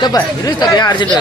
தப்பா இரு தப்பா ஏன் அடிச்சிட்டு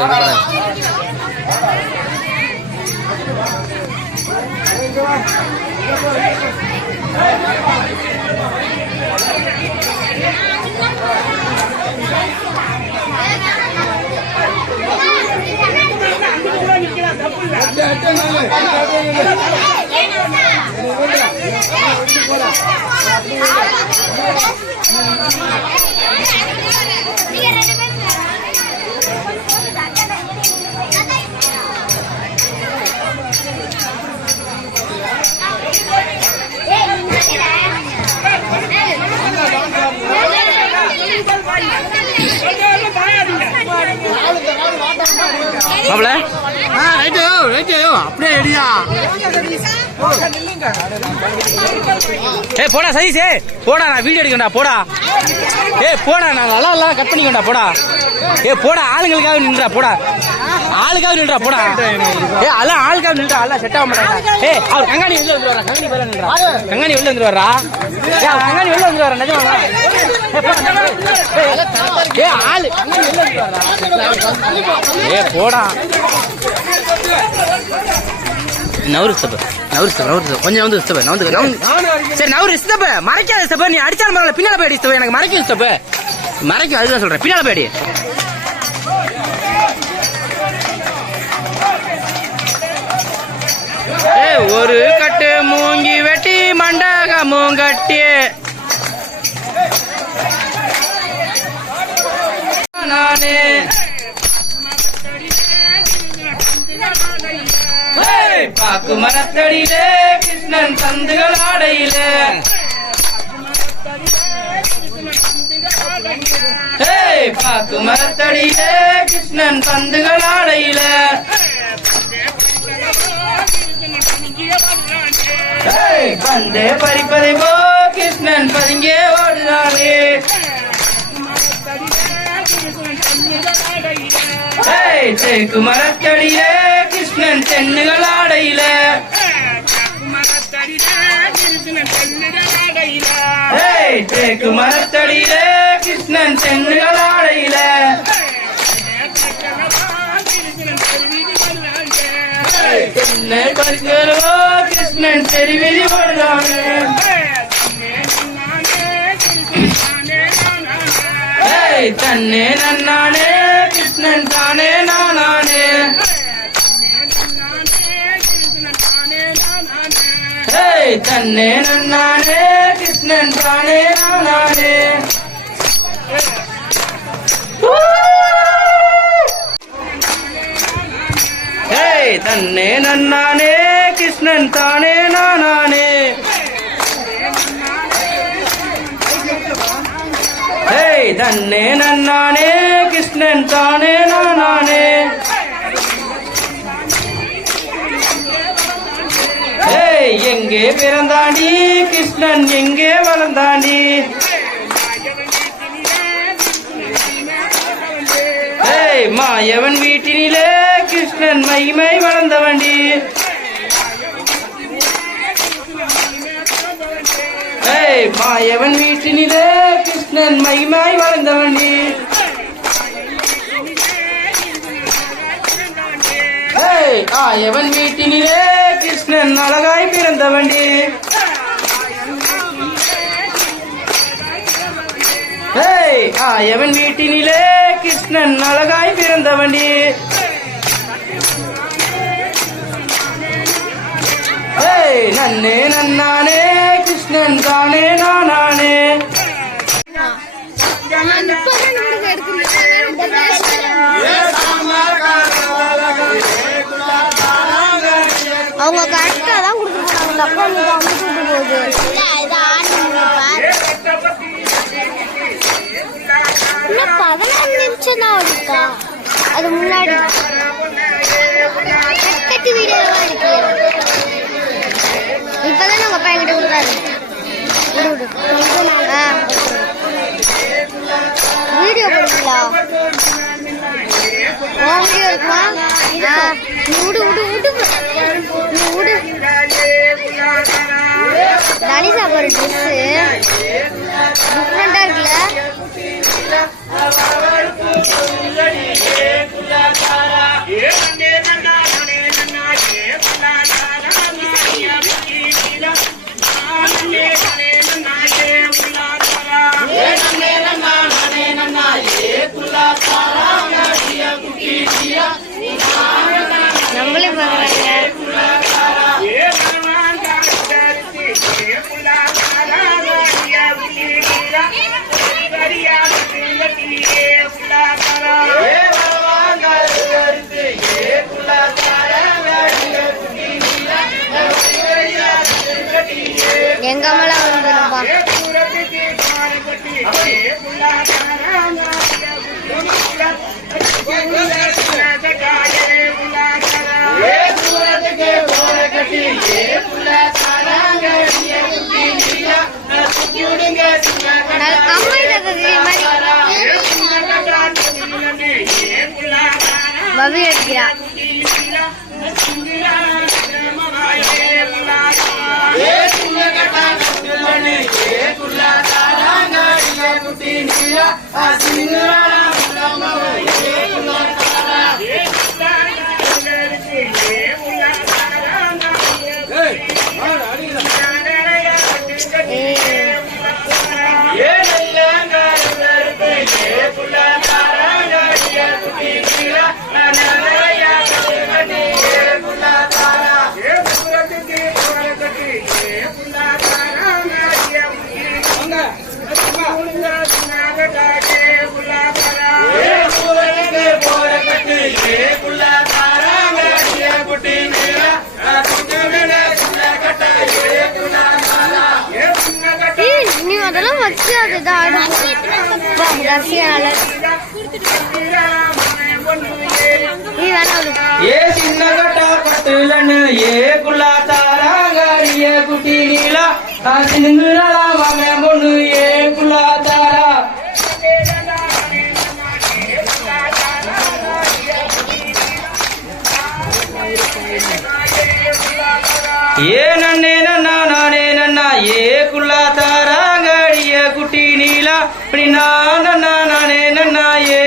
மாப்பிள? அப்படியே ரெடியா ஏ போடா சதீஷ் ஏ போடா நான் வீடியோ எடுக்கண்டா போடா. ஏ போடா நாங்க எல்லாம் எல்லாம் கட் பண்ணிக்கோண்டா போடா. ஏ போடா ஆளுங்களுக்காக நின்றா போடா. ஆளுக்காக நின்றா போடா. ஏ எல்லாம் ஆளுக்காக நின்றா அல்ல செட் ஆக மாட்டாங்க ஏ அவர் கங்காணி வெளில வந்துருவாரா கங்காணி வெளில நின்றா கங்காணி வெளில வந்துருவாரா ஏ அவர் கங்காணி வெளில வந்துருவாரா நிஜமா ஏ போடா ஏய், ஆளு ஏ போடா. நவரு ஸ்தப நவரு ஸ்தப நவரு ஸ்தப கொஞ்சம் வந்து ஸ்தப நவந்து நவந்து சரி நவரு ஸ்தப மறைக்காத ஸ்தப நீ அடிச்சாலும் பரவாயில்ல. பின்னால போய் அடி ஸ்தப எனக்கு மறைக்கும் ஸ்தப மறைக்கும் அதுதான் சொல்றேன். பின்னால போய் அடி. ஒரு கட்டு மூங்கி வெட்டி மண்டகமும் கட்டி நானே. பாக்கு மரத்தடியிலே கிருஷ்ணன் சந்துகள் ஆடையிலே. பாக்கு மரத்தடியிலே கிருஷ்ணன் பந்துகள் ஆடையிலே பறிப்பதை போ கிருஷ்ணன் பதுங்கே ஓடுறானே. ஏய், தேக்கு மரத்தடியிலே கிருஷ்ணன் தென்னுகள் ஆடையில. தேக்கு மரத்தடியில கிருஷ்ணன் தென்னுகள் ஆடையில. தென்னை பறிக்கிறோம் கிருஷ்ணன் தெரிவிதி ஓடுறானே ஏய், தன்னே நன்னானே கிருஷ்ணன் தானே நானானே. ஏய், தன்னே நன்னானே கிருஷ்ணன் தானே நானானே. ஏய், தன்னே நன்னானே கிருஷ்ணன் தானே நானானே. ஏய் தன்னே நன்னானே கிருஷ்ணன் தானே நானானே. ஏய் எங்கே பிறந்தாண்டி கிருஷ்ணன் எங்கே வளர்ந்தாண்டி? ஏய் மாயவன் வீட்டினிலே கிருஷ்ணன் மகிமை வளர்ந்தவண்டி ஏய் மாயவன் வீட்டினிலே கிருஷ்ணன் மகிமாய் வளர்ந்தவண்டி ஏய் ஆயவன் வீட்டினிலே கிருஷ்ணன் அழகாய் பிறந்தவண்டி ஏய் ஆயவன் வீட்டினிலே கிருஷ்ணன் அழகாய் பிறந்தவண்டி நானே நன்னானே கிருஷ்ணன் தானே நானானே. அவங்க கரெக்டா தான் கொடுத்துருக்காங்க. அந்த அப்பா அமுச்சு போகுது இன்னும் பதினாறு நிமிஷம் தான் இருக்கா அது முன்னாடி. கட்டி வீடியோ இருக்கு இப்பதான் உங்க அப்பா என்கிட்ட கொடுத்தாரு வீடியோ போடுங்களா வீடியோ இருக்குமா விடு விடு விடு. நீ விடு. தனிஷா போற ட்ரெஸ் டிஃப்ரெண்டா இருக்குல்ல? எங்க அம்மாலாம் வந்துருப்பா மாதிரி. భవి ఎట్టిరా ఆ సింగరామ రామ ఏ కులాల அதெல்லாம் வச்சு அதுதான் ரசிகா நல்லா நீ வேணா விடு. ஏ சின்ன கட்டா பட்டுலன்னு ஏ குள்ளா தாராங்காரிய குட்டி நீலா சிந்துங்களா மாமே பொண்ணு ஏ குள்ளா தாரா ஏ நன்னே நன்னா நானே நன்னா ஏ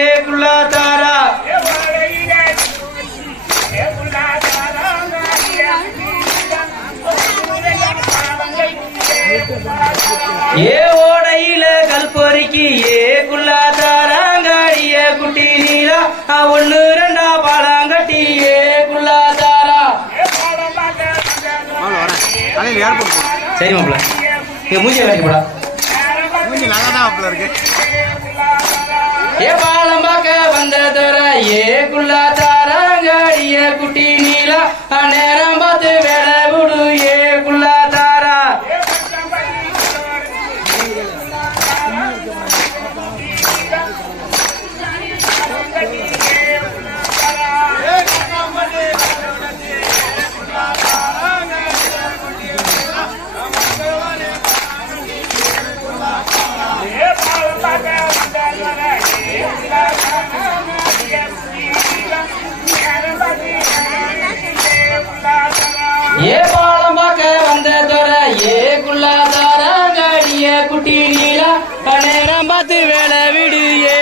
சரி மாப்பிள்ள. இங்கே மூஞ்சி வேலைக்கு போடா. மூஞ்சி நல்லா தான் மாப்பிள்ள இருக்கு. ஏ பாலம் பார்க்க வந்த தர ஏ குள்ளா தாரங்காடிய குட்டி நீலா நேரம் பார்த்து கூட்டி நிலா கண்ணேரம் பார்த்து வேலை விடியே